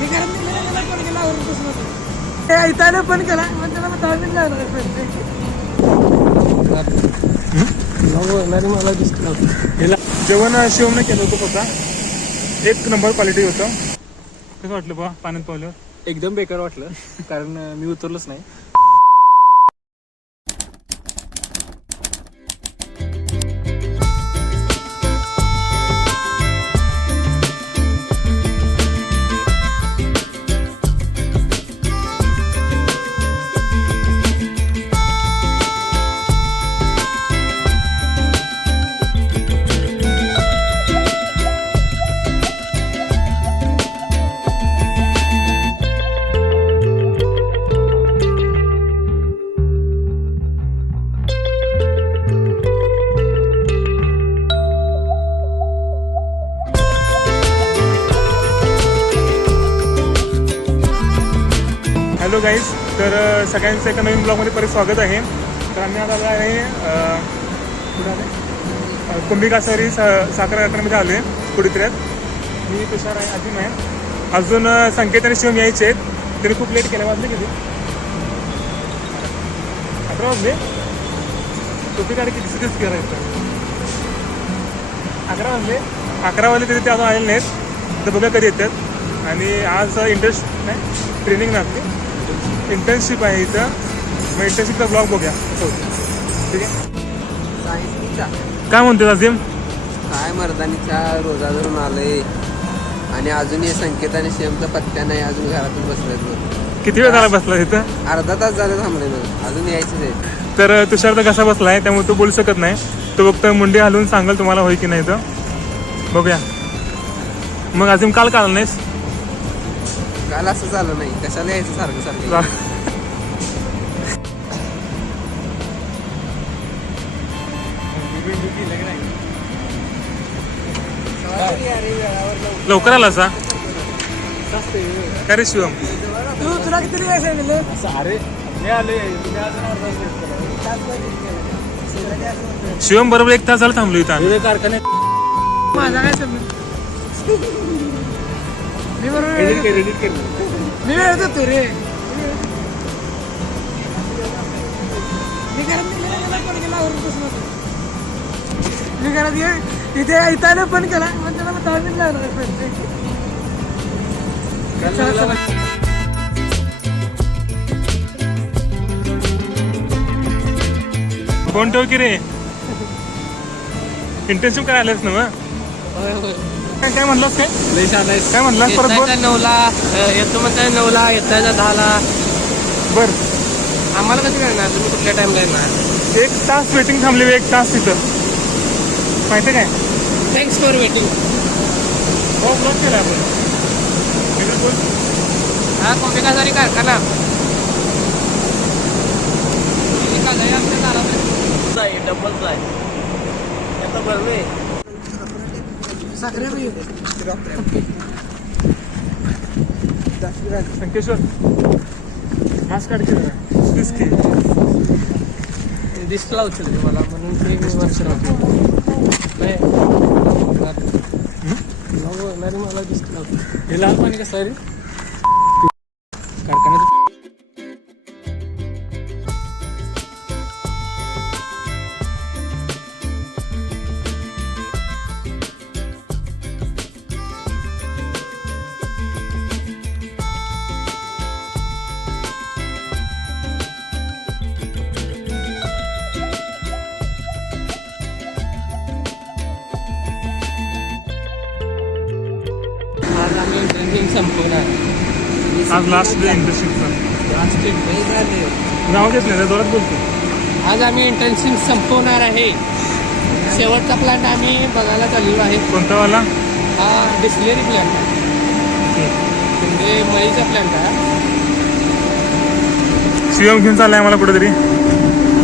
मी घरात निघाला पण गेला आवरून बसून होतो. ऐकायला पण केला पण त्याला 10 मिनिट लागणार मला दिसलं. जेवण शिवमने केलं होतं स्वतः. एक नंबर क्वालिटी होतं. कसं वाटलं बा पाण्यात पावल्यावर? एकदम बेकार वाटलं कारण मी उतरलोच नाही. हॅलो गाईज, तर सगळ्यांचं एका नवीन ब्लॉगमध्ये परत स्वागत आहे. तर आम्ही आता आलो आहे कुठं आले कुंभिका सरी साखर कारखान्यामध्ये आलो आहे कुडीत्र्यात. मी तुषार आहे, अजिम आहे. अजून संकेत आणि शिवम यायचे आहेत. त्यांनी खूप लेट केलं. वाजले किती? 11 वाजले. टोपी गाडी किती सिरीज करायचं? 11 वाजले. 11 वाजले तरी ते अजून आलेले नाहीत. तर बघा कधी येतात. आणि आज ट्रेनिंग नसते, इंटर्नशिप आहे इथं. मग इंटर्नशिपचा ब्लॉग बघूया. ठीक आहे. काय म्हणते अजिम? काय मर्दानीच्या रोजा धरून आलंय आणि अजून हे संकेत आणि शेमचा पत्त्या नाही. अजून घरातून बसलाय. किती वेळ झाला बसला इथं? अर्धा तास झालं थांबले ना, अजून यायचंच आहे. तर तुषार तर कसा बसला आहे त्यामुळे तो बोलू शकत नाही. तो फक्त मुंडी हलवून सांगेल तुम्हाला होय की नाही. तर बघूया. मग अजिम काल काढलं नाहीस? काल असं झालं नाही, कशाला यायचं सारखं सारखं. लवकर आला असा काय रे शिवम? तुला किती वेळ सांगितलं? अरे शिवम बरोबर 1 तास झाला थांबलो इथं आम्ही. कारखान्यात माझा काय समज मी बरोबर मी वेळत होतो रे. मी घरात निघाला पण गेला आवरून बसून होतो. मी घरात इथे ऐकायला पण केला पण त्याला 10 मिनिट लागणार. कोण ठेव की रे? इंटर्नशिप करायलाच ना? काय म्हणलास? काय म्हणलास? परत बोल. 9ला येतो म्हणताय, 9ला येताय 10ला. बर, आम्हाला कसं करणार? तुम्ही कुठल्या टाइमला येणार? 1 तास वेटिंग थांबली. 1 तास तिथं माहिती काय? Thanks for waiting. हो, ब्लॉक केला आपण. हा कुंभिका सरी कारखाना डबल आहे. आता भरले संकेश्वर मास्क काढ की दिसला उचल मला म्हणून ते मी वर्ष राहतो मला दिसला. हे लहान पाणी कसं आहे रे? कारखान्यात संपवणार. आज लास्ट डे इंटर्नशिपचा. नाव घेत नाही, जोरात बोलतो. आज आम्ही इंटर्नशिप संपवणार आहे. शेवटचा प्लांट आम्ही बघायला चाललो आहे. कोणता वाला? हा डिस्टिलरी प्लांट आहे, म्हणजे मळीचा प्लांट आहे. शिवम घेऊन चाललाय आम्हाला कुठेतरी.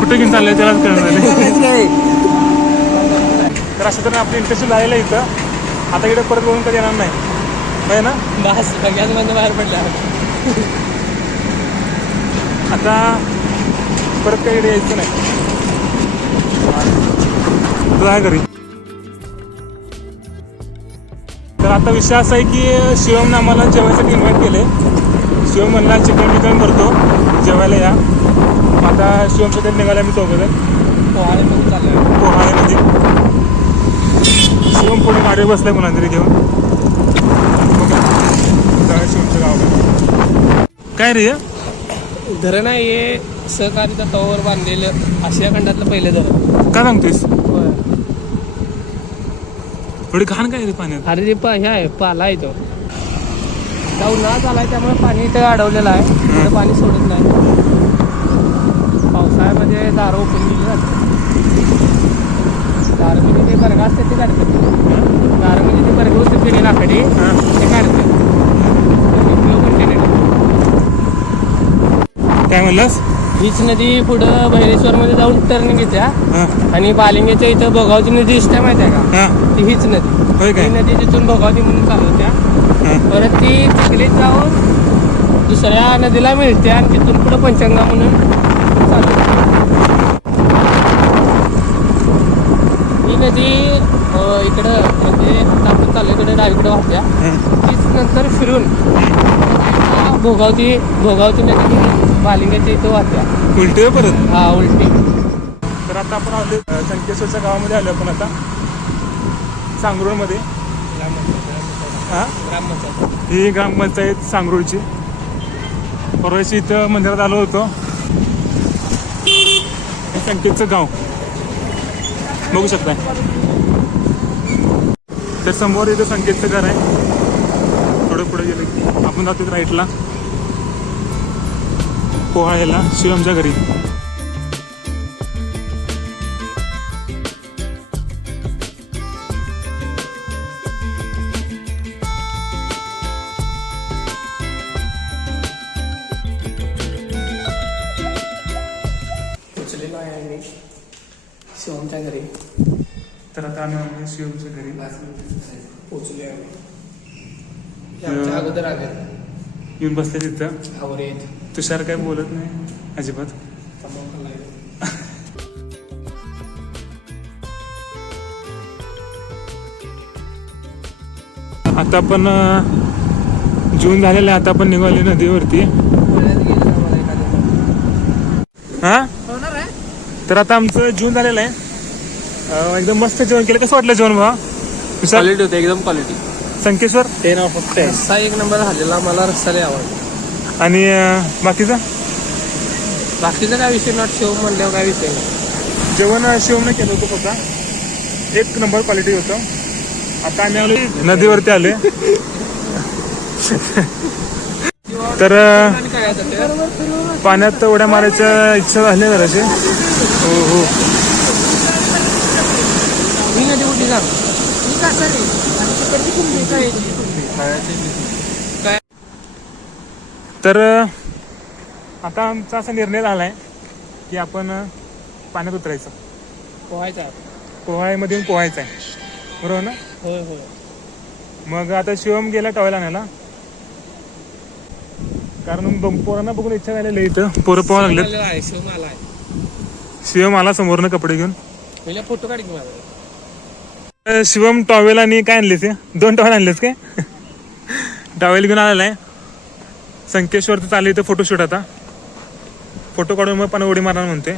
कुठे घेऊन चाललंय त्यालाच कळणार. तर असं तर आपली इंटर्नशिप झालेलं आहे इथं. आता इकडे परत बघून कधी येणार नाही आहे ना? बस सगळ्याच बंद बाहेर पडल्या. आता परत काही इकडे यायचं नाही. तुझं आहे घरी. तर आता विषय असा आहे की शिवमने आम्हाला जेवायसाठी इन्व्हाइट केले. शिवम म्हणला चिकन बिकन करतो जेवायला या. आता शिवमसोबत निघाला मी चौघजण पोहाळ्यामध्ये चाललं पोहाळ्यामध्ये. शिवम पुढे गाडीवर बसलाय कोणा तरी घेऊन. बघा जाऊया शिवमच्या गावाकडे. काय रे धरण आहे हे सहकारी तत्वावर बांधलेलं आशिया खंडातलं पहिलं धरण. काय सांगतोयस थोडी घाण काय रे पाण्यात. अरे ते हे आहे पाला आहे तो. त्या उन्हाळा चालाय त्यामुळे पाणी इथं अडवलेलं आहे. इथं पाणी सोडत नाही. पावसाळ्यामध्ये दारं ओपन केली जातात. दारं म्हणजे ते बरगा असतात ते काढतात. दारं म्हणजे ते बरगं होतं फिरेल आकडे ते काढतात. काय म्हणलास. हीच नदी पुढं भैरेश्वरमध्ये जाऊन टर्न घेत्या आणि बालिंगेच्या इथं भोगावती नदी दिसते माहिती आहे का. ती हीच नदी. होय काय. ही नदी तिथून भोगावती म्हणून चालवत्या. परत ती चिखलीत जाऊन दुसऱ्या नदीला मिळते आणि तिथून पुढे पंचगंगा म्हणून चालवते. ही नदी इकडं म्हणजे आपण चालू इकडे डावीकडे वाहत्या. तीच नंतर फिरून भोगावती नदी बालिंगाच्या इथं वाहत्या. उलटे परत. हा उलटी. तर आता आपण आलो संकेश्वरच्या गावामध्ये आलो आपण आता सांगरोळमध्ये. हां ही ग्रामपंचायत सांगरोळची. परवाशी इथं मंदिरात आलो होतो. हे संकेतचं गाव बघू शकताय. तर समोर इथं संकेतचं घर आहे. थोडं पुढे गेलं की आपण जातो राईटला पोहायला शिवमच्या घरी. पोचलेलो आहे आम्ही शिवमच्या घरी. तर आता आम्ही शिवमच्या घरी पोचले आम्ही. आमच्या अगोदर आले येऊन बसले तिथं. आवरेत तुषार काय बोलत नाही अजिबात. आता आपण जून झालेला आहे. आता आपण निघाले नदीवरती. हा तर आता आमचं जून झालेलं आहे. एकदम मस्त जेवण केलं. कसं वाटलं जेवण बा. क्वालिटी होते एकदम क्वालिटी. Sankeshwar 10 out of 10. रस्सा एक नंबर झालेला. मला रस्सा लय आवडला. आणि बाकीचा बाकीचा काय विषय नॉट शिव म्हणल्यावर काय विषय नाही. जेवण शिवमने केलं होतं स्वतः. एक नंबर क्वालिटी होतं. आता आम्ही आलो नदीवरती आले. तर पाण्यात उड्या मारायच्या इच्छा झाली जराशी. हो हो मी नदी कुठे जा. तर आता आमचा असा निर्णय झाला आहे की आपण पाण्यात उतरायचं. पोहायचा. पोहायमध्ये पोहायचं आहे बरोबर ना. होय होय. मग आता शिवम गेला टॉयला आणायला. कारण पोरांना बघून इच्छा झालेली इथं. पोरं पोहा लागलेत. शिवम आलाय. शिवम आला समोरनं कपडे घेऊन. पहिला फोटो काढ की माझा. शिवम टॉवेल आणि काय आणलेस. 2 टॉवेल आणलेस काय. टॉवेल घेऊन आलेला आहे. संकेश्वरचं चालू इथं फोटोशूट. आता फोटो काढून मग पण उडी मारणार म्हणते.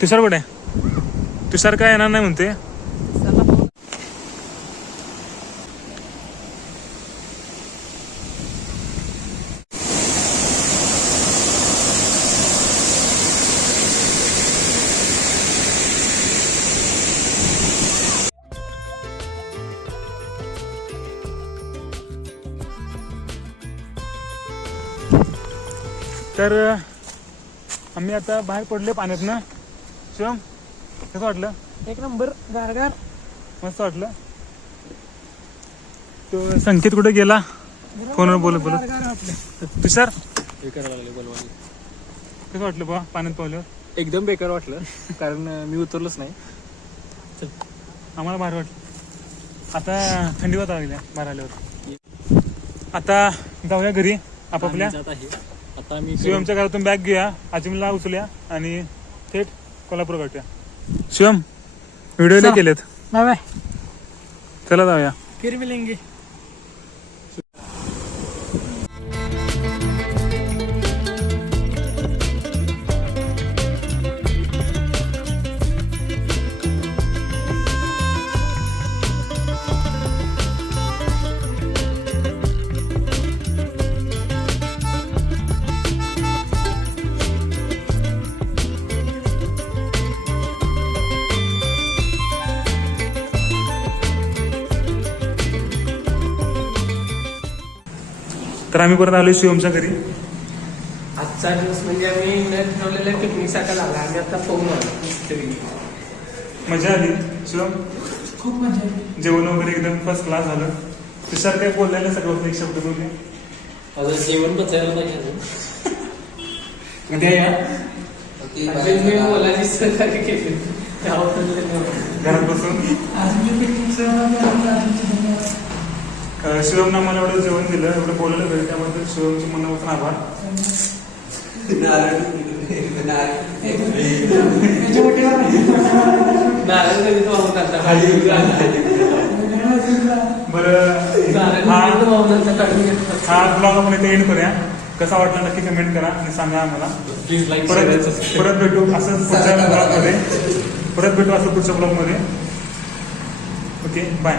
तुषार कुठे. तुषार काय येणार नाही म्हणते. तर आम्ही आता बाहेर पडले पाण्यात ना. शिवम कसं वाटलं. एक नंबर गारगार मस्त वाटलं. तो संकेत कुठे गेला फोनवर बोलत बोलत. तुषार कसं वाटलं बा पाण्यात पावल्यावर. एकदम बेकार वाटलं कारण मी उतरलोच नाही. आम्हाला भारी वाटलं. आता थंडी वाजता लागल्या बाहेर आल्यावर. आता जाऊया घरी आपापल्या. आता मी शिवमच्या घरातून बॅग घेऊया. आजिमला उचलूया आणि थेट कोल्हापूर गाठूया. शिवम व्हिडिओ केलेत. Bye bye. चला जाऊया. फिर मिलेंगे. तर आम्ही परत आलो शिवमच्या घरी. आजचा दिवस म्हणजे आम्ही न ठरवलेल्या पिकनिकसाठी आला. आम्ही आता पोहून आलो. मजा आली शिवम. खूप मजा येते. जेवण वगैरे एकदम फर्स्ट क्लास झालं. तुषार काय बोललेलं सगळं एक शब्द बोलले. अजून जेवण पचायला पाहिजे अजून. उद्या या. अजून मी मुलाची सहकार्य केली घरात बसून अजून पिकनिक धन्यवाद. शिवमनं मला एवढं जेवण दिलं, एवढं बोलवलं घरी, त्याबद्दल शिवमचे मनापासून आभार. बरं हा ब्लॉग आपण इथे एंड करूया. कसा वाटला नक्की कमेंट करा आणि सांगा आम्हाला. प्लीज लाईक परत भेटू असं पुढच्या ब्लॉगमध्ये. Okay bye.